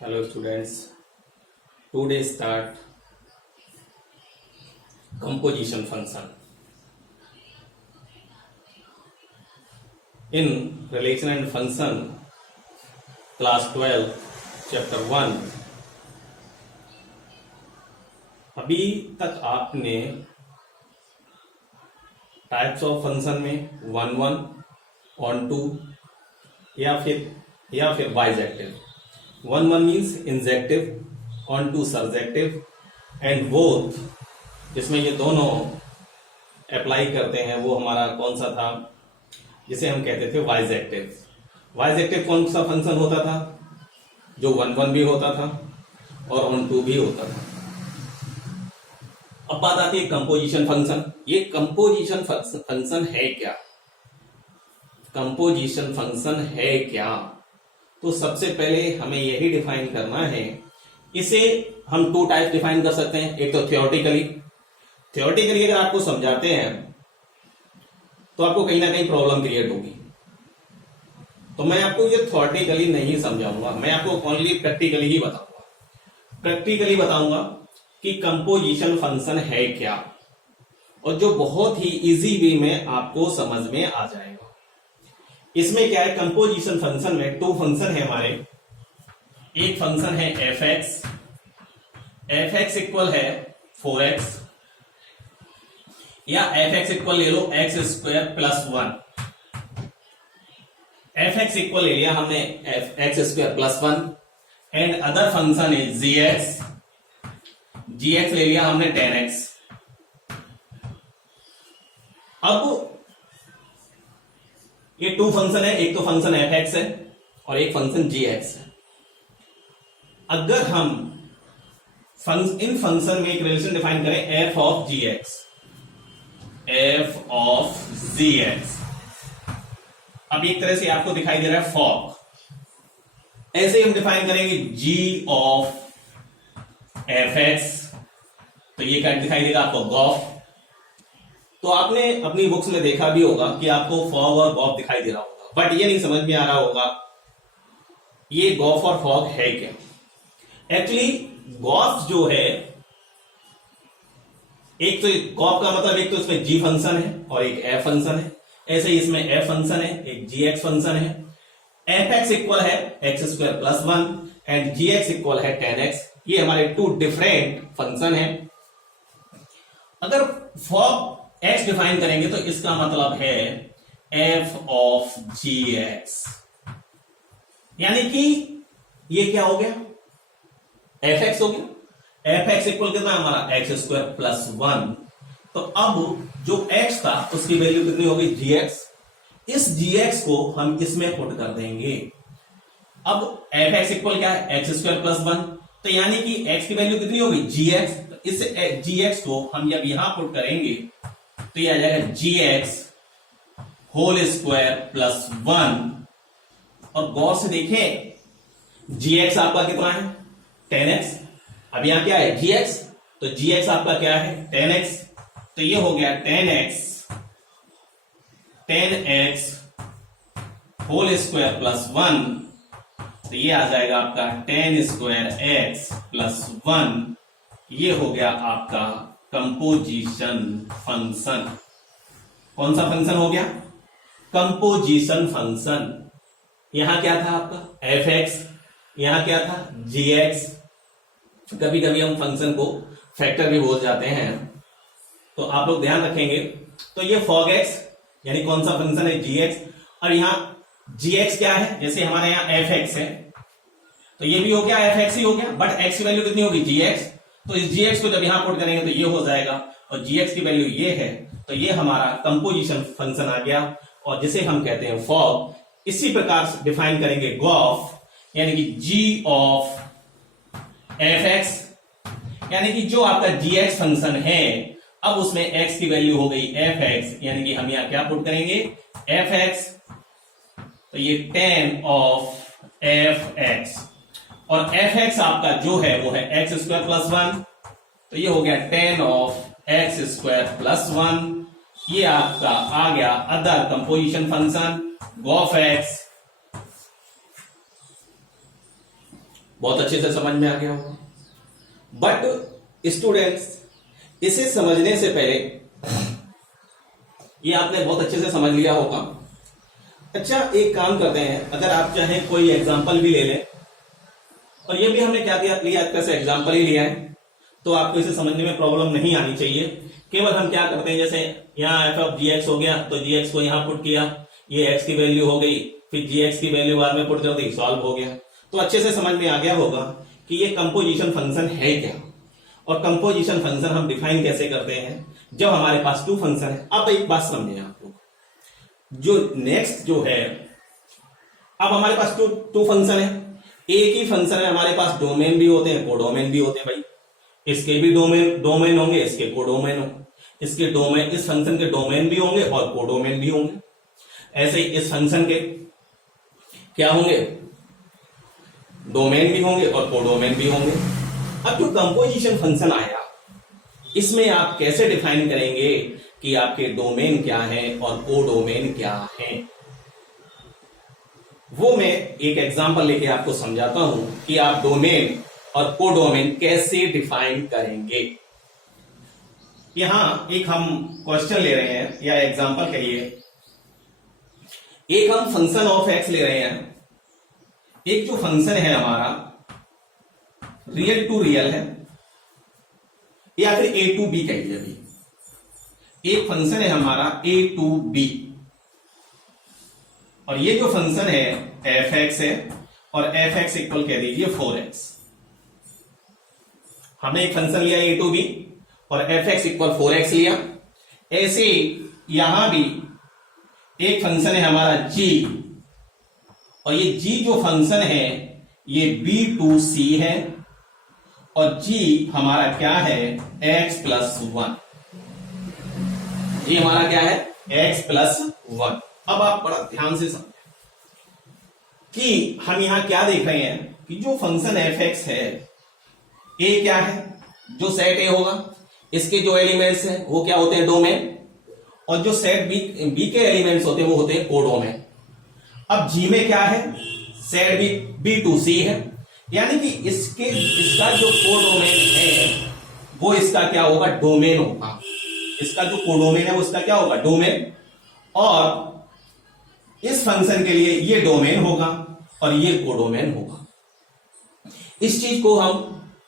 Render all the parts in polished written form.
Hello students, today start composition function. In relation and function class 12 chapter 1 अभी तक आपने types of function में one one onto या फिर bijective one one means injective onto subjective and both इसमें ये दोनों apply करते हैं वो हमारा कौन सा था जिसे हम कहते थे वाइजेक्टिव कौन सा फंक्शन होता था जो वन वन भी होता था और ऑन टू भी होता था। अब बात आती है कंपोजिशन फंक्शन। ये कंपोजिशन फंक्शन है क्या? कंपोजिशन फंक्शन है क्या? तो सबसे पहले हमें यही डिफाइन करना है। इसे हम टू टाइप डिफाइन कर सकते हैं। एक तो थियोरेटिकली अगर आपको समझाते हैं तो आपको कहीं ना कहीं प्रॉब्लम क्रिएट होगी, तो मैं आपको ये थियोरेटिकली नहीं समझाऊंगा, मैं आपको ओनली प्रैक्टिकली ही बताऊंगा कि कंपोजिशन फंक्शन है क्या, और जो बहुत ही इजी वे में आपको समझ में आ जाएगा। इसमें क्या है, कंपोजिशन फंक्शन में टू फंक्शन है हमारे। एक फंक्शन है एफ एक्स इक्वल है 4x, या एफ इक्वल ले लो x square plus 1। F x equal ले लिया हमने x square plus 1 and other function is g x ले लिया हमने 10x। अब ये टू फंक्शन है, एक तो फंक्शन एफ एक्स है और एक फंक्शन जी एक्स है। अगर हम इन फंक्शन में एक रिलेशन डिफाइन करें एफ ऑफ जी एक्स, अब एक तरह से आपको दिखाई दे रहा है फॉक। ऐसे हम डिफाइन करेंगे जी ऑफ एफ एक्स, तो ये क्या दिखाई देगा आपको गॉफ। तो आपने अपनी बुक्स में देखा भी होगा कि आपको फॉग और गॉफ दिखाई दे रहा होगा, बट ये नहीं समझ में आ रहा होगा ये गॉफ और फॉग है क्या। एक्चुअली गॉफ जो है, एक तो गॉफ का मतलब एक तो इसमें जी फंक्शन है और एक एफ फंक्शन है। ऐसे ही इसमें एफ फंक्शन है, एक जी एक्स फंक्शन है। एफ एक्स इक्वल है x square plus 1 and g x equal है 10x। ये हमारे टू डिफरेंट फंक्शन है। अगर फॉग एक्स डिफाइन करेंगे तो इसका मतलब है एफ ऑफ जी एक्स, यानी कि ये क्या हो गया, एफ एक्स हो गया। एफ एक्स इक्वल कितना हमारा एक्स स्क्वायर प्लस 1। तो अब जो x था उसकी वैल्यू कितनी होगी, gx। इस gx को हम इसमें पुट कर देंगे। अब एफ एक्स इक्वल क्या है, एक्स स्क्वायर प्लस 1, तो यानी कि x की वैल्यू कितनी होगी, gx। तो इस gx को हम जब यहां पुट करेंगे तो ये आ जाएगा gx होल स्क्वायर प्लस 1। और गौर से देखें gx आपका कितना है 10x। अब यहां क्या है gx, तो gx आपका क्या है 10x, तो ये हो गया 10x होल स्क्वायर प्लस 1। तो ये आ जाएगा आपका 10 स्क्वायर x प्लस 1। ये हो गया आपका कंपोजिशन फंक्शन। कौन सा फंक्शन हो गया, कंपोजिशन फंक्शन। यहां क्या था आपका एफ एक्स, यहां क्या था जी एक्स। कभी कभी हम फंक्शन को फैक्टर भी बोल जाते हैं, तो आप लोग ध्यान रखेंगे। तो ये फॉग एक्स यानी कौन सा फंक्शन है, जी एक्स। और यहां जी एक्स क्या है, जैसे हमारे यहां एफ एक्स है तो ये भी हो गया एफ एक्स ही हो गया, बट एक्स की वैल्यू कितनी होगी, जी एक्स। तो इस जी एक्स को जब यहां पुट करेंगे तो ये हो जाएगा, और जी एक्स की वैल्यू ये है, तो ये हमारा कंपोजिशन फंक्शन आ गया, और जिसे हम कहते हैं फॉग। इसी प्रकार से डिफाइन करेंगे गॉफ, यानी कि जी ऑफ एफ एक्स, यानी कि जो आपका जी एक्स फंक्शन है अब उसमें x की वैल्यू हो गई एफ एक्स, यानी कि हम यहां क्या पुट करेंगे एफ एक्स। तो ये 10 ऑफ एफ एक्स, और एफ एक्स आपका जो है वो है एक्स स्क्वायर प्लस 1। तो ये हो गया 10 ऑफ एक्स स्क्वायर प्लस 1। ये आपका आ गया other composition function gof x. बहुत अच्छे से समझ में आ गया होगा। बट स्टूडेंट्स, इसे समझने से पहले ये आपने बहुत अच्छे से समझ लिया होगा। अच्छा, एक काम करते हैं, अगर आप चाहें कोई एग्जांपल भी ले लें, और ये भी हमने क्या लिया कैसे एग्जांपल ही लिया है, तो आपको इसे समझने में प्रॉब्लम नहीं आनी चाहिए। केवल हम क्या करते हैं, जैसे यहाँ एफ ऑफ जी एक्स हो गया, तो जी एक्स को यहाँ पुट किया, ये एक्स की वैल्यू हो गई, फिर जी एक्स की वैल्यू बाद में पुट कर दी, सॉल्व हो गया। तो अच्छे से समझ में आ गया होगा कि ये कंपोजिशन फंक्शन है क्या, और कंपोजिशन फंक्शन हम डिफाइन कैसे करते हैं जब हमारे पास टू फंक्शन है। अब एक बात समझे आप लोग, जो नेक्स्ट जो है, अब हमारे पास टू फंक्शन है, एक ही फंक्शन है, हमारे पास डोमेन भी होते हैं, कोडोमेन भी होते हैं भाई। इसके भी डोमेन होंगे, इसके कोडोमेन होंगे, इसके डोमेन, इस फंक्शन के डोमेन भी होंगे और कोडोमेन भी होंगे। ऐसे ही इस फंक्शन के क्या होंगे, डोमेन भी होंगे और कोडोमेन भी होंगे। अब जो कंपोजिशन फंक्शन आया, इसमें आप कैसे डिफाइन करेंगे कि आपके डोमेन क्या है और कोडोमेन क्या है, वो मैं एक एग्जांपल लेके आपको समझाता हूं कि आप डोमेन और कोडोमेन कैसे डिफाइन करेंगे। यहां एक हम क्वेश्चन ले रहे हैं, या एग्जांपल कहिए, एक हम फंक्शन ऑफ एक्स ले रहे हैं। एक जो फंक्शन है हमारा रियल टू रियल है, या फिर ए टू बी कहिए। अभी एक फंक्शन है हमारा ए टू बी, और ये जो फंक्शन है एफ एक्स है, और एफ एक्स इक्वल कह दीजिए 4x। हमने एक फंक्शन लिया ए टू बी और एफ एक्स इक्वल 4x लिया। ऐसे यहां भी एक फंक्शन है हमारा g, और ये g जो फंक्शन है ये b टू c है, और g हमारा क्या है x प्लस 1। ये हमारा क्या है x प्लस 1। अब आप बड़ा ध्यान से समझें कि हम यहां क्या देख रहे हैं कि जो फंक्शन एफ एक्स है, ए क्या है, जो सेट ए होगा, इसके जो एलिमेंट्स हैं वो क्या होते हैं, डोमेन, और जो सेट बी के एलिमेंट्स होते हैं वो होते हैं कोडोमेन। अब जी में क्या है, सेट बी टू सी है, यानी कि इसका जो कोडोमेन है वो इसका क्या होगा, डोमेन होगा। इसका जो कोडोमेन है वो इसका क्या होगा, डोमेन, और इस फंक्शन के लिए ये डोमेन होगा और ये कोडोमेन होगा। इस चीज को हम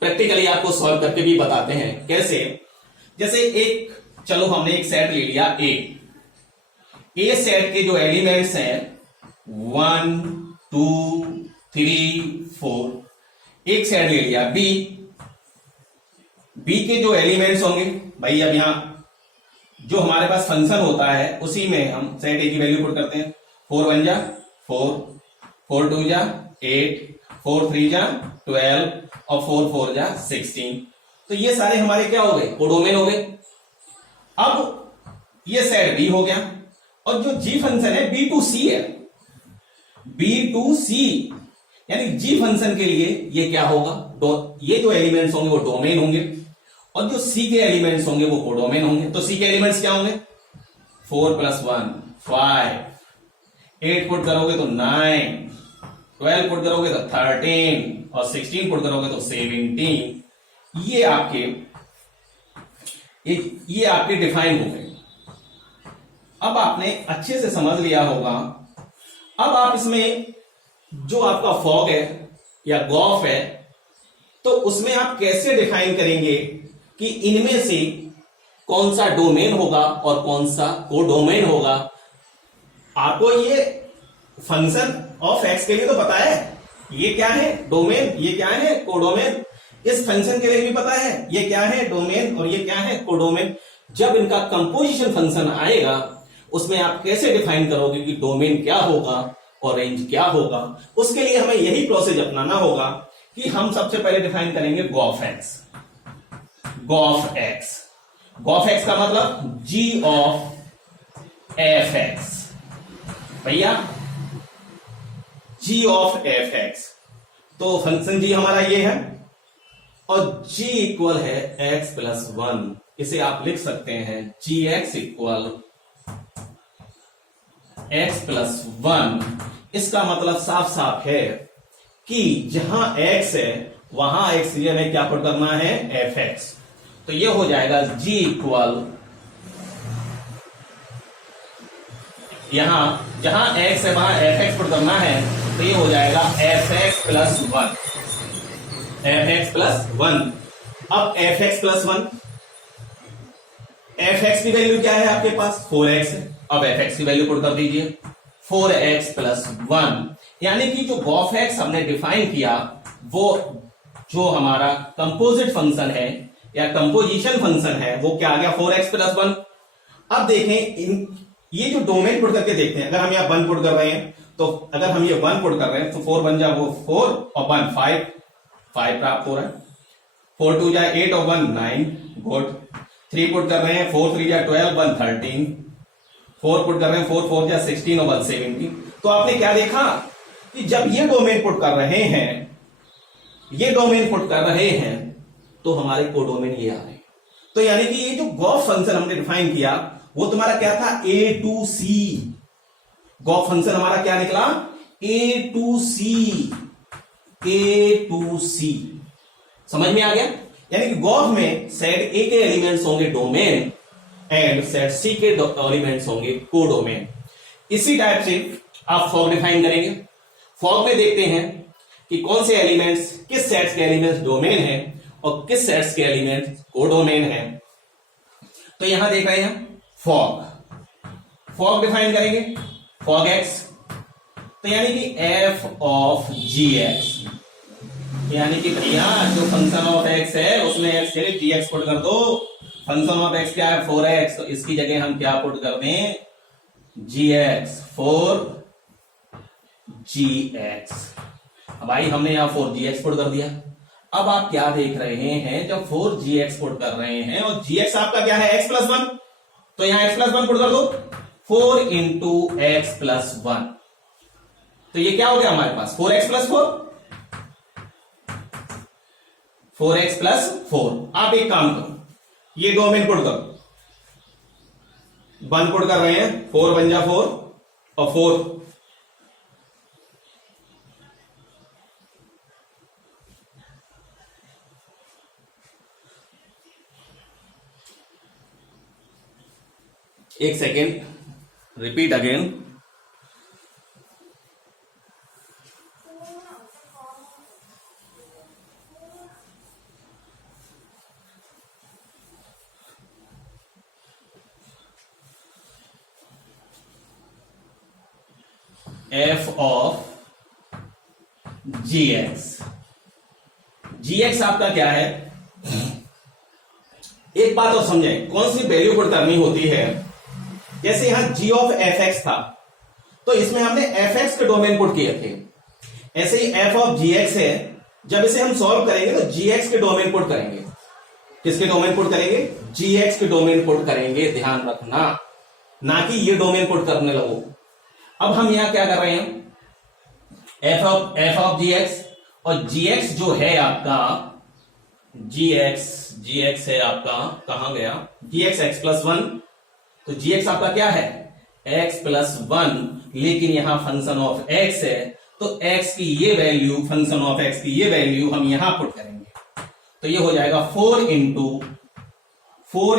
प्रैक्टिकली आपको सॉल्व करके भी बताते हैं। कैसे, जैसे एक, चलो हमने एक सेट ले लिया ए सेट के जो एलिमेंट्स हैं 1 2 3 4, एक सेट ले लिया बी के जो एलिमेंट्स होंगे भाई, अब यहां जो हमारे पास फंक्शन होता है उसी में हम सेट ए की वैल्यू पुट करते हैं। 4 1 जा 4, 4 2 जा 8, 4 3 जा 12, और 4 4 जा 16। तो ये सारे हमारे क्या हो गए, कोडोमेन हो गए। अब ये सेट बी हो गया, और जो जी फंक्शन है बी टू सी है, बी टू सी, यानी जी फंक्शन के लिए ये क्या होगा, ये जो एलिमेंट्स होंगे वो डोमेन होंगे, और जो सी के एलिमेंट्स होंगे वो कोडोमेन होंगे। तो सी के एलिमेंट्स क्या होंगे, 4 + 1 5, 8 पुट करोगे तो 9, 12 पुट करोगे तो 13, और 16 पुट करोगे तो 17। ये आपके डिफाइन हो गए। अब आपने अच्छे से समझ लिया होगा। अब आप इसमें जो आपका फॉग है या गॉफ है, तो उसमें आप कैसे डिफाइन करेंगे कि इनमें से कौन सा डोमेन होगा और कौन सा कोडोमेन होगा। आपको ये फंक्शन ऑफ एक्स के लिए तो पता है, ये क्या है डोमेन, ये क्या है कोडोमेन। इस फंक्शन के लिए भी पता है ये क्या है डोमेन और ये क्या है कोडोमेन। जब इनका कंपोजिशन फंक्शन आएगा उसमें आप कैसे डिफाइन करोगे कि डोमेन क्या होगा और रेंज क्या होगा। उसके लिए हमें यही प्रोसेस अपनाना होगा कि हम सबसे पहले डिफाइन करेंगे gof x. Gof x, gof x का मतलब जी ऑफ एफ एक्स। भैया जी ऑफ एफ एक्स, तो फंक्शन जी हमारा ये है और g इक्वल है x + 1। इसे आप लिख सकते हैं gx इक्वल x + 1। इसका मतलब साफ साफ है कि जहां x है वहां x ये हमें क्या पुट करना है, fx। तो ये हो जाएगा g इक्वल, यहां जहां x है वहां fx पुट करना है, तो ये हो जाएगा fx प्लस 1, fx प्लस 1। अब fx प्लस 1, fx की वैल्यू क्या है आपके पास, 4x है। अब fx की वैल्यू पुट कर दीजिए, 4x प्लस 1, यानी कि जो गॉफ एक्स हमने डिफाइन किया वो जो हमारा कंपोजिट फंक्शन है या कंपोजिशन फंक्शन है वो क्या आ गया, 4x प्लस 1। अब देखें ये जो डोमेन पुट करके देखते हैं, अगर हम यहाँ 1 पुट कर रहे हैं तो अगर हम ये 1 पुट कर रहे हैं तो 4 बन जा वो 4 और 1 5 प्राप्त हो रहा है, 4 2 जा 8 और 1 9, गुड। 3 पुट कर रहे हैं, 4 3 जा 12 1 13, 4 पुट कर रहे हैं, 4 4 जा 16 और 1 17। तो आपने क्या देखा कि जब ये डोमेन पुट कर रहे हैं, ये डोमेन पुट कर रहे हैं तो हमारे कोडोमेन ये आ रहे हैं। तो यानी कि ये जो गॉफ फंक्शन हमने डिफाइन किया वो तुम्हारा क्या था, a to c. Gof function हमारा क्या निकला, a टू सी। समझ में आ गया? यानी कि गॉफ में सेट ए के एलिमेंट्स होंगे डोमेन एंड सेट सी के एलिमेंट्स होंगे कोडोमेन। इसी टाइप से आप फॉग डिफाइन करेंगे। फॉग में देखते हैं कि कौन से एलिमेंट्स, किस सेट्स के एलिमेंट्स डोमेन है और किस सेट्स के एलिमेंट्स कोडोमेन है। तो यहां देख रहे हैं फॉग डिफाइन करेंगे, फॉग एक्स, तो यानी कि एफ ऑफ जी एक्स, यानी कि भैया जो फंक्शन ऑफ एक्स है उसमें एक्स जगह जी एक्स पुट कर दो। फंक्शन ऑफ एक्स क्या है, 4x, तो इसकी जगह हम क्या पुट कर दें, जी एक्स, 4gx। भाई हमने यहां 4gx पुट कर दिया। अब आप क्या देख रहे हैं, जब 4gx पुट कर रहे हैं और gx आपका क्या है, x प्लस 1, तो यहां x प्लस 1 पुट कर दो, 4 इंटू एक्स प्लस 1। तो ये क्या हो गया हमारे पास, 4x प्लस 4, 4x प्लस 4। आप एक काम करो, ये डोमेन पुट करो, 1 पुट कर रहे हैं, 4 बन जा 4 और 4, एक second, repeat again. F of g x, g x आपका क्या है, एक बात और समझें, कौन सी वैल्यू पुट करनी होती है। जैसे यहां g ऑफ एफ एक्स था तो इसमें हमने एफ एक्स के डोमेन पुट किए थे, ऐसे ही एफ ऑफ जी एक्स है, जब इसे हम सॉल्व करेंगे तो जी एक्स के डोमेन पुट करेंगे। किसके डोमेन पुट करेंगे, जी एक्स के डोमेन पुट करेंगे, ध्यान रखना, ना कि ये डोमेन पुट करने लगो। अब हम यहां क्या कर रहे हैं, एफ ऑफ जी एक्स, और जी एक्स जो है आपका, जी एक्स है आपका, कहां गया, जी एक्स एक्स प्लस 1, तो जी एक्स आपका क्या है, x प्लस 1, लेकिन यहां फंक्शन ऑफ x है तो x की ये वैल्यू, फंक्शन ऑफ x की ये वैल्यू हम यहां पुट करेंगे। तो ये हो जाएगा 4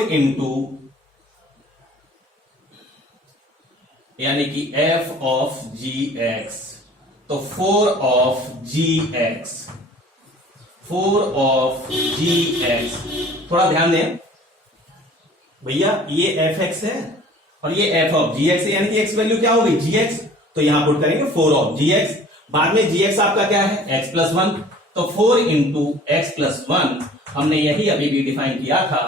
इंटू यानी कि f ऑफ जी एक्स, तो 4 ऑफ जी एक्स, थोड़ा ध्यान दें भैया, ये एफ एक्स है और ये एफ ऑफ जी एक्स है, यानी कि एक्स वैल्यू क्या होगी, जी एक्स, तो यहां पुट करेंगे 4 ऑफ जी एक्स। बाद में जी एक्स आपका क्या है, एक्स प्लस 1, तो 4 इंटू एक्स प्लस 1 हमने यही अभी भी डिफाइन किया था।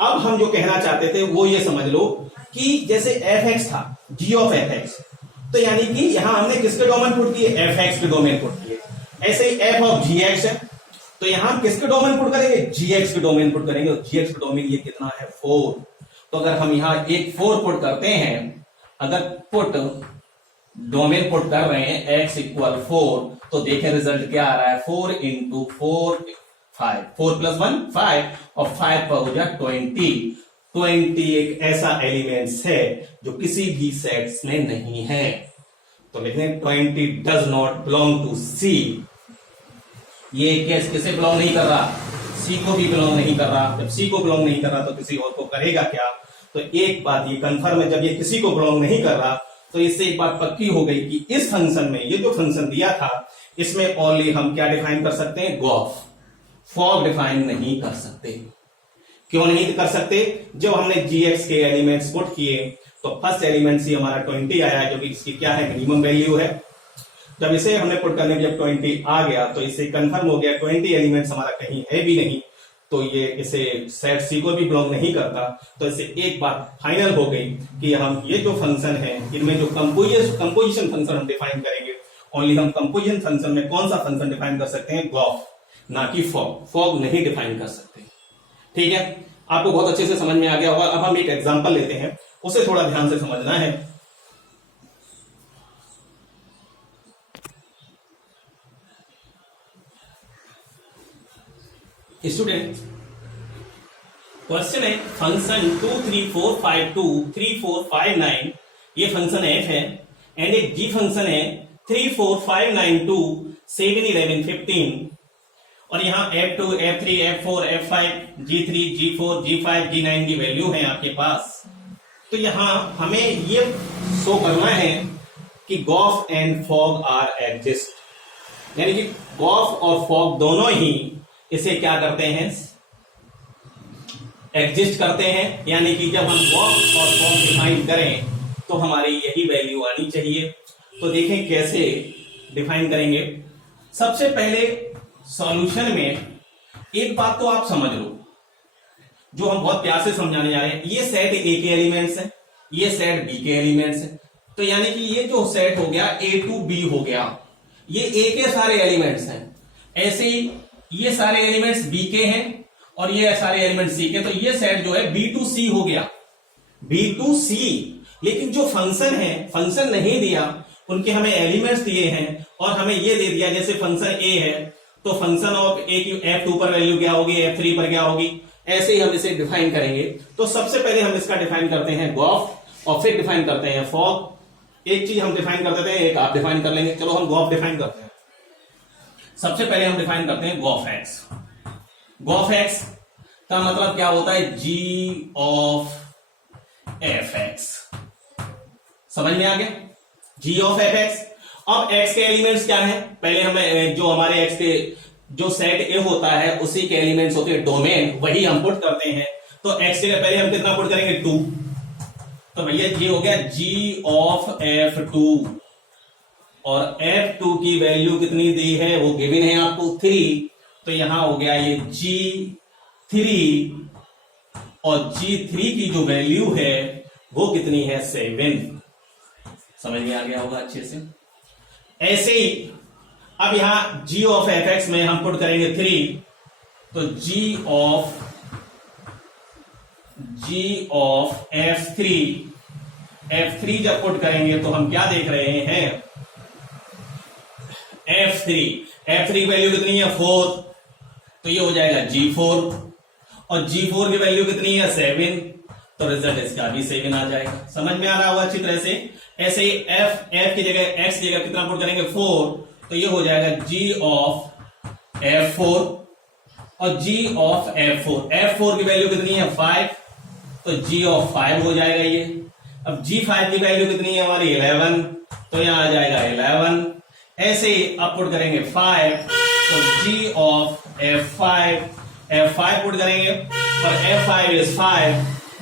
अब हम जो कहना चाहते थे वो ये समझ लो कि जैसे एफ एक्स था, जी ऑफ एफ एक्स, तो यानी कि यहां हमने किसके डोमेन पुट किए, एफ एक्स के डोमेन पुट किए। ऐसे ही एफ ऑफ जी एक्स है, तो यहां किसके डोमेन पुट करेंगे, जी एक्स के डोमेन पुट करेंगे, और जी एक्स के डोमेन ये कितना है, 4। तो अगर हम यहां एक 4 पुट करते हैं, अगर पुट डोमेन पुट कर रहे हैं x इक्वल 4, तो देखें रिजल्ट क्या आ रहा है, 4 इंटू 4 5, 4 प्लस 1 5, और 5 पर हो जाए 20 एक ऐसा एलिमेंट्स है जो किसी भी सेट्स में नहीं है। तो लिखें 20 डज नॉट बिलोंग टू सी, ये केस किसे बिलोंग नहीं कर रहा, सी को भी बिलोंग नहीं कर रहा। जब सी को बिलोंग नहीं कर रहा तो किसी और को करेगा क्या? तो एक बात ये कंफर्म है, जब ये किसी को बिलोंग नहीं कर रहा तो इससे एक बात पक्की हो गई कि इस फंक्शन में, ये जो फंक्शन दिया था इसमें ओनली हम क्या डिफाइन कर सकते हैं? गॉफ। फॉग डिफाइन नहीं कर सकते। क्यों नहीं कर सकते? जब हमने gx के एलिमेंट्स पुट किए तो फर्स्ट एलिमेंट सी हमारा 20 आया, जो कि इसकी क्या है? मिनिमम वैल्यू है। जब इसे हमने पुट करने में जब 20 आ गया तो इससे कंफर्म हो गया 20 एलिमेंट्स हमारा कहीं है भी नहीं, तो ये इसे सेट सी को भी बिलोंग नहीं करता। तो इससे एक बात फाइनल हो गई कि हम ये जो फंक्शन है इनमें जो कंपोजिशन फंक्शन हम डिफाइन करेंगे, ओनली हम कंपोजिशन फंक्शन में कौन सा फंक्शन डिफाइन कर सकते हैं? गॉफ, ना कि फॉग। फॉग नहीं डिफाइन कर सकते। ठीक है, आपको बहुत अच्छे से समझ में आ गया होगा। अब हम एक एग्जांपल लेते हैं, उसे थोड़ा ध्यान से समझना है। स्टूडेंट, क्वेश्चन है फंक्शन 2 3 4 5 2 3 4 5 9, ये फंक्शन एफ है, एंड एक जी फंक्शन है 3 4 5 9 2 7 11 15, और यहाँ F2, F3, F4, F5, G3, G4, G5, G9 की वैल्यू है आपके पास। तो यहाँ हमें ये शो करना है कि gof and fog are exist, यानी कि गॉफ और फॉग दोनों ही इसे क्या करते हैं? एग्जिस्ट करते हैं। यानी कि जब हम गॉफ और फॉग डिफाइन करें तो हमारी यही वैल्यू आनी चाहिए। तो देखें कैसे डिफाइन करेंगे। सबसे पहले सॉल्यूशन में एक बात तो आप समझ लो, जो हम बहुत प्यार से समझाने जा रहे हैं। ये सेट ए के एलिमेंट्स है, ये सेट बी के एलिमेंट्स है। तो यानी कि ये जो सेट हो गया ए टू बी हो गया, ये ए के सारे एलिमेंट्स हैं। ऐसे ही ये सारे एलिमेंट्स बी के हैं और ये सारे एलिमेंट्स सी के, तो ये सेट जो है बी टू सी हो गया, बी टू सी। लेकिन जो फंक्शन है, फंक्शन नहीं दिया, उनके हमें एलिमेंट्स दिए हैं और हमें ये दे दिया, जैसे फंक्शन ए है तो फंक्शन ऑफ ए की F2 पर वैल्यू क्या होगी, F3 पर क्या होगी, ऐसे ही हम इसे डिफाइन करेंगे। तो सबसे पहले हम इसका डिफाइन करते हैं गॉफ और फिर डिफाइन करते हैं फॉग। एक चीज हम डिफाइन कर देते हैं, एक आप डिफाइन कर लेंगे। चलो हम गॉफ डिफाइन करते हैं। सबसे पहले हम डिफाइन करते हैं गॉफ एक्स। गॉफ एक्स का मतलब क्या होता है? जी ऑफ एफ एक्स। समझ में आ गया? जी ऑफ एफ एक्स। अब एक्स के एलिमेंट्स क्या है? पहले हमें जो हमारे एक्स के जो सेट ए होता है उसी के एलिमेंट्स होते हैं डोमेन, वही हम पुट करते हैं। तो एक्स के पहले हम कितना पुट करेंगे? 2। तो भैया जी हो गया जी ऑफ F2, और F2 की वैल्यू कितनी दी है वो गिवन है आपको 3। तो यहां हो गया ये G3, और G3 की जो वैल्यू है वो कितनी है? 7। समझ में आ गया होगा अच्छे से। ऐसे ही अब यहां g ऑफ fx में हम पुट करेंगे 3, तो g ऑफ f3 जब पुट करेंगे तो हम क्या देख रहे हैं? f3 वैल्यू कितनी है? 4, तो ये हो जाएगा g4, और g4 की वैल्यू कितनी है? 7, तो रिजल्ट इसका भी 7 आ जाएगा। समझ में आ रहा होगा अच्छी तरह से। ऐसे ही f की जगह x की जगह कितना पुट करेंगे? 4, तो ये हो जाएगा g ऑफ F4, और g ऑफ F4 की वैल्यू कितनी है? 5, तो g ऑफ 5 हो जाएगा ये। अब g5 की वैल्यू कितनी है हमारी? 11, तो यहां आ जाएगा 11। ऐसे ही अब पुट करेंगे 5, तो g ऑफ F5 पुट करेंगे, और F5 इज 5,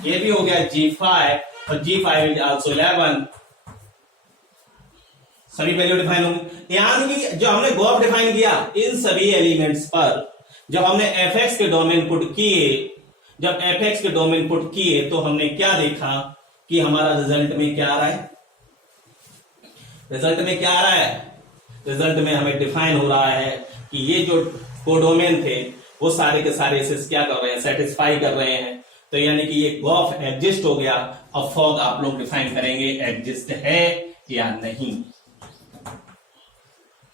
ये भी हो गया G5, और G5 इज आल्सो 11। सभी वैल्यू डिफाइन होंगे। यानी कि जो हमने गॉफ डिफाइन किया, इन सभी एलिमेंट्स पर जब हमने fx के डोमेन पुट किए, जब fx के डोमेन पुट किए तो हमने क्या देखा कि हमारा रिजल्ट में क्या आ रहा है? रिजल्ट में क्या आ रहा है? रिजल्ट में हमें डिफाइन हो रहा है कि ये जो कोडोमेन थे वो सारे के सारे इसे क्या कर रहे हैं? सेटिस्फाई कर रहे हैं। तो यानी कि ये गॉफ एग्जिस्ट हो गया। अब फॉग आप लोग डिफाइन करेंगे एग्जिस्ट है या नहीं।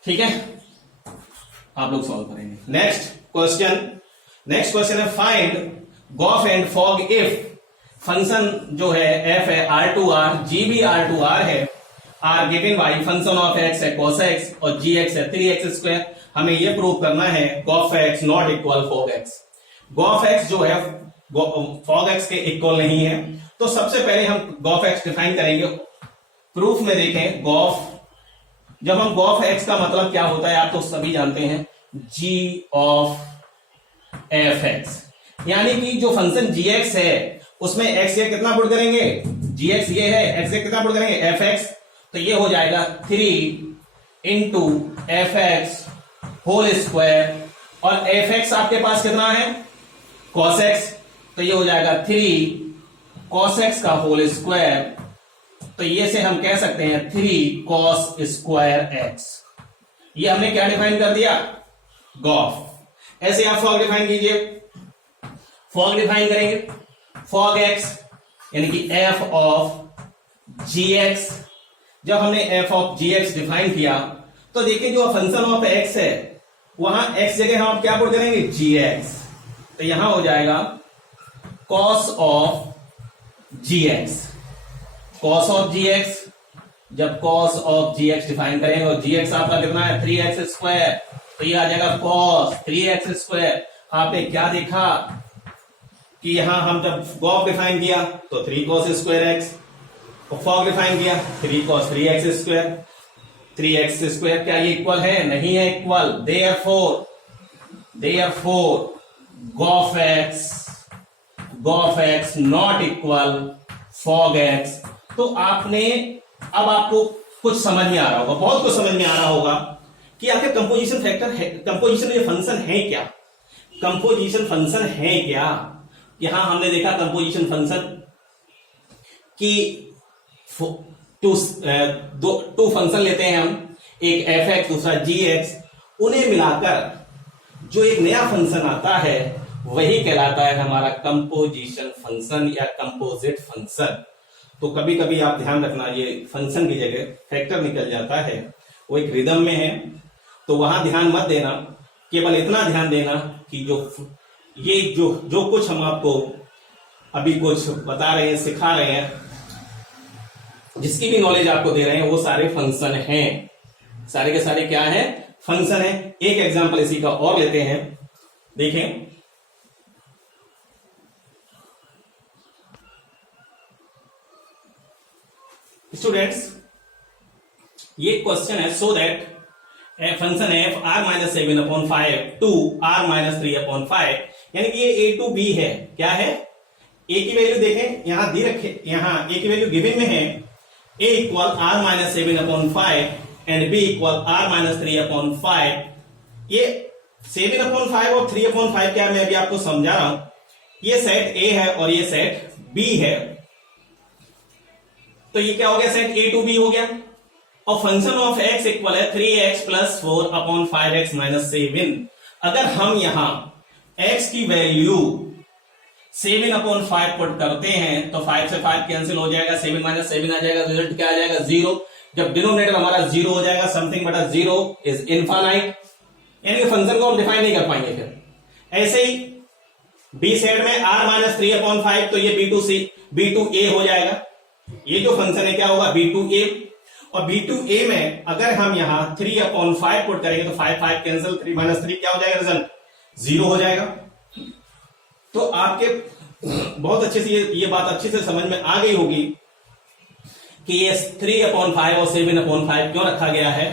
ठीक है, आप लोग सॉल्व करेंगे। नेक्स्ट क्वेश्चन है find gof and fog if function जो है f है R2R, g भी R2R है, R given by function of x है cos x और gx है 3x स्क्वायर। हमें ये प्रूव करना है gof x not equal fog x. Gof x जो है फॉग एक्स के इक्वल नहीं है, तो सबसे पहले हम गॉफ एक्स डिफाइन करेंगे। प्रूफ में देखें गॉफ, जब हम गॉफ एक्स का मतलब क्या होता है आप तो सभी जानते हैं, जी ऑफ एफ एक्स, यानी कि जो फंक्शन जी एक्स है उसमें एक्स ये कितना पुट करेंगे, जी एक्स ये है, एक्स ये कितना पुट करेंगे एफ एक्स, तो ये हो जाएगा 3 into f x whole square, और एफ एक्स आपके पास कितना है कॉस एक्स, तो ये हो जाएगा 3 कॉस एक्स का होल स्क्वायर, तो ये से हम कह सकते हैं 3 कॉस स्क्वायर एक्स। ये हमने क्या डिफाइन कर दिया, गॉफ। ऐसे आप फॉग डिफाइन कीजिए, फॉग डिफाइन करेंगे फॉग एक्स यानी कि एफ ऑफ जी एक्स। जब हमने f of g x define किया तो देखिए जो फंक्शन ऑफ एक्स है वहां एक्स जगह हम क्या पुट करेंगे जी एक्स, तो यहां हो जाएगा cos of g x, cos of g x. जब cos of g x define करेंगे और जी एक्स आपका कितना है 3x स्क्वायर, तो ये आ जाएगा कॉस 3x स्क्वायर। आपने क्या देखा कि यहां हम जब गॉफ डिफाइन किया तो 3 cos स्क्वायर एक्स, और फॉग डिफाइन किया 3 cos 3x square, 3x square क्या ये इक्वल है, नहीं है equal. Therefore gof x not equal fog x. तो आपने, अब आपको कुछ समझ में आ रहा होगा, बहुत कुछ समझ में आ रहा होगा कि आखिर कंपोजिशन फैक्टर है, कंपोजिशन ये फंक्शन है क्या, कंपोजिशन फंक्शन है क्या। यहां हमने देखा कंपोजिशन फंक्शन कि टू फंक्शन लेते हैं हम, एक एफ एक्स दूसरा जी एक्स, उन्हें मिलाकर जो एक नया फंक्शन आता है वही कहलाता है हमारा कंपोजिशन फंक्शन या कंपोजिट फंक्शन। तो कभी कभी आप ध्यान रखना, ये फंक्शन की जगह फैक्टर निकल जाता है, वो एक रिदम में है, तो वहां ध्यान मत देना, केवल इतना ध्यान देना कि जो कुछ हम आपको अभी कुछ बता रहे हैं, सिखा रहे हैं, जिसकी भी नॉलेज आपको दे रहे हैं वो सारे फंक्शन हैं, सारे के सारे क्या है फंक्शन है। एक एग्जांपल इसी का और लेते हैं, देखें स्टूडेंट्स, ये क्वेश्चन है, so that function f R minus 7/5 to R minus 3/5, यानी कि ये ए टू बी है, क्या है, ए की वैल्यू देखें यहां दी रखे, यहां ए की वैल्यू गिवन में है, A equal R minus 7/5 and B equal R minus 3/5। ये 7/5 और 3/5 क्या मैं अभी आपको समझा रहा हूं, ये सेट ए है और ये सेट बी है, तो ये क्या हो गया, सेट ए टू बी हो गया, और फंक्शन ऑफ एक्स इक्वल है 3x + 4/5x - 7। अगर हम यहां x की वैल्यू 7/5 पुट करते हैं तो 5 से 5 कैंसिल हो जाएगा, 7 - 7 आ जाएगा, रिजल्ट क्या आ जाएगा 0। जब डिनोमिनेटर हमारा 0 हो जाएगा, समथिंग बटा 0 इज इनफाइनाइट, यानी कि फंक्शन को हम डिफाइन नहीं कर पाएंगे। फिर ऐसे ही बी सेट में r - 3/5, तो ये B2A हो जाएगा, ये जो फंक्शन है क्या होगा B2A, और B2A में अगर हम यहां 3/5 पुट करेंगे तो 5 कैंसिल, 3 - 3 क्या हो जाएगा, रिजल्ट 0 हो जाएगा। तो आपके बहुत अच्छे से ये बात अच्छे से समझ में आ गई होगी कि ये 3/5 और 7/5 क्यों रखा गया है।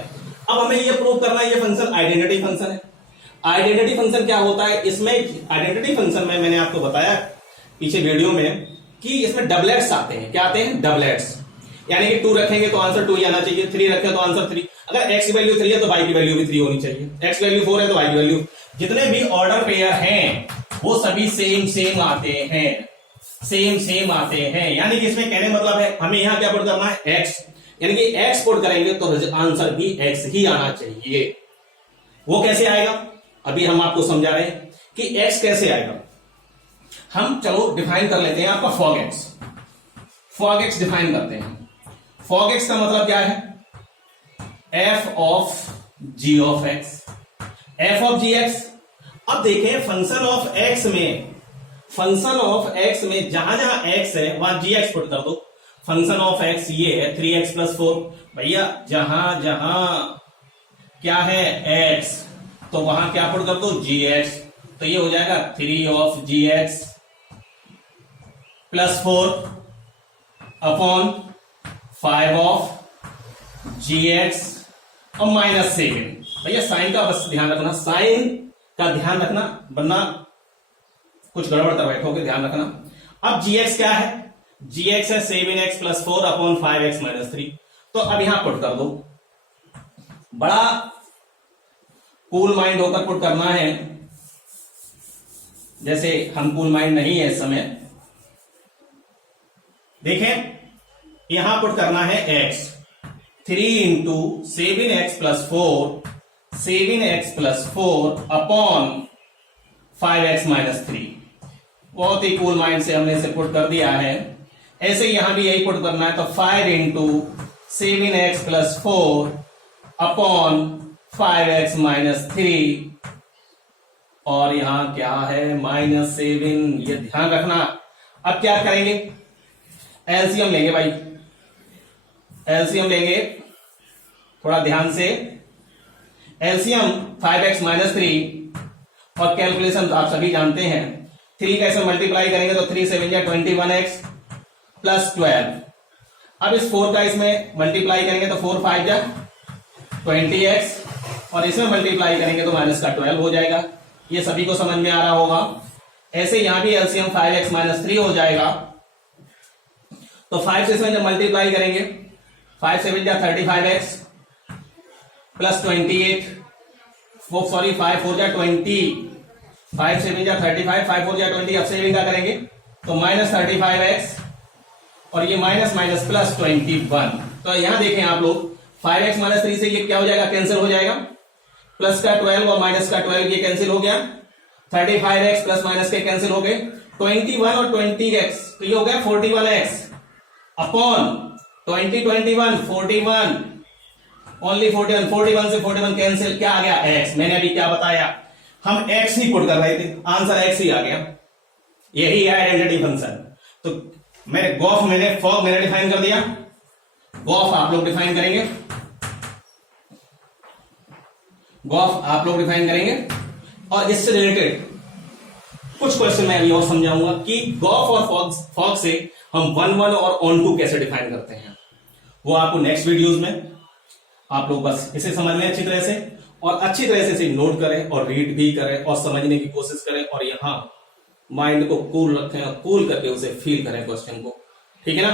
अब हमें ये प्रूव करना है, ये फंक्शन आइडेंटिटी फंक्शन है। आइडेंटिटी फंक्शन क्या होता है, इसमें आइडेंटिटी फंक्शन में मैंने आपको बताया पीछे वीडियो में कि इसमें डबलेट्स आते हैं, क्या आते हैं, डबलेट्स, यानी कि 2 रखेंगे तो आंसर 2 ही आना चाहिए, 3 रखें तो आंसर 3, अगर x की वैल्यू 3 है तो y की वैल्यू भी 3 होनी चाहिए, x की वैल्यू 4 है तो y की वैल्यू, जितने भी ऑर्डर पेयर हैं वो सभी सेम आते हैं, सेम आते हैं। यानी कि इसमें कहने मतलब है हमें यहां क्या पुट करना है x, यानी कि x पुट करेंगे तो आंसर भी x ही आना चाहिए। वो कैसे आएगा, अभी हम आपको समझा रहे हैं कि x कैसे आएगा। हम चलो डिफाइन कर लेते हैं आपका फॉग एक्स डिफाइन करते हैं। फॉग एक्स का मतलब क्या है, f of g of x, f of g x. अब देखें फंक्शन ऑफ x में जहां जहां x है वहां जी एक्स पुट कर दो। फंक्शन ऑफ x ये है 3x + 4, भैया जहां जहां क्या है x तो वहां क्या पुट कर दो, gx, तो ये हो जाएगा 3 of gx plus 4 upon 5 of gx और माइनस 7। भैया साइन का बस ध्यान रखना, साइन का ध्यान रखना, वरना कुछ गड़बड़ कर बैठोगे, ध्यान रखना। अब gx क्या है, gx है 7x plus 4 upon 5x minus 3। तो अब यहां पुट कर दो, बड़ा कूल माइंड होकर पुट करना है, जैसे हम कूल माइंड नहीं है इस समय। देखें यहां पुट करना है x, 3 into 7x plus 4, 7x plus 4 upon 5x minus 3। बहुत ही कूल माइंड से हमने इसे पुट कर दिया है। ऐसे यहां भी यही पुट करना है, तो 5 into 7x plus 4 upon 5x minus 3, और यहां क्या है -7, ये ध्यान रखना। अब क्या करेंगे, एलसीएम लेंगे भाई, एलसीएम लेंगे थोड़ा ध्यान से। एलसीएम 5x माइनस 3, और कैलकुलेशन आप सभी जानते हैं, 3 कैसे मल्टीप्लाई करेंगे, तो 3 7 जा 21x प्लस 12। अब इस 4 का इसमें मल्टीप्लाई करेंगे तो 4 5 जा 20x, और इसमें मल्टीप्लाई करेंगे तो माइनस का 12 हो जाएगा। ये सभी को समझ में आ रहा होगा। ऐसे यहां भी एलसीएम 5x माइनस 3 हो जाएगा, तो 5 से इसमें जब मल्टीप्लाई करेंगे, 5 7 जा 35x प्लस 28, सॉरी 5 4 जा 20, 5 7 जा 35, 5 4 जा 20। अब सेविंग का करेंगे तो माइनस 35x, और ये माइनस माइनस प्लस 21। तो यहां देखें आप लोग, 5x माइनस 3 से ये क्या हो जाएगा, कैंसिल हो जाएगा। प्लस का 12 और माइनस का 12 ये कैंसिल हो गया। 35x प्लस माइनस के कैंसिल हो गए। 21 और 20x, तो ये हो गया 41x अपॉन 20 21 41, ओनली 41, 41 से 41 कैंसिल, क्या आ गया x। मैंने अभी क्या बताया, हम x ही पुट कर रहे थे, आंसर x ही आ गया। यही है आइडेंटिटी फंक्शन। तो मैंने गॉफ मैंने डिफाइन कर दिया, गॉफ आप लोग डिफाइन करेंगे, गॉफ आप लोग डिफाइन करेंगे। और इससे रिलेटेड कुछ क्वेश्चन मैं अभी और समझाऊंगा कि गॉफ और फॉग से हम 1 1 और ऑन 2 कैसे डिफाइन करते हैं, वो आपको नेक्स्ट वीडियोस में। आप लोग बस इसे समझ लें अच्छी तरह से, और अच्छी तरह से इसे नोट करें और रीड भी करें और समझने की कोशिश करें, और यहां माइंड को कूल रखें और कूल करके उसे फील करें क्वेश्चन को, ठीक है ना।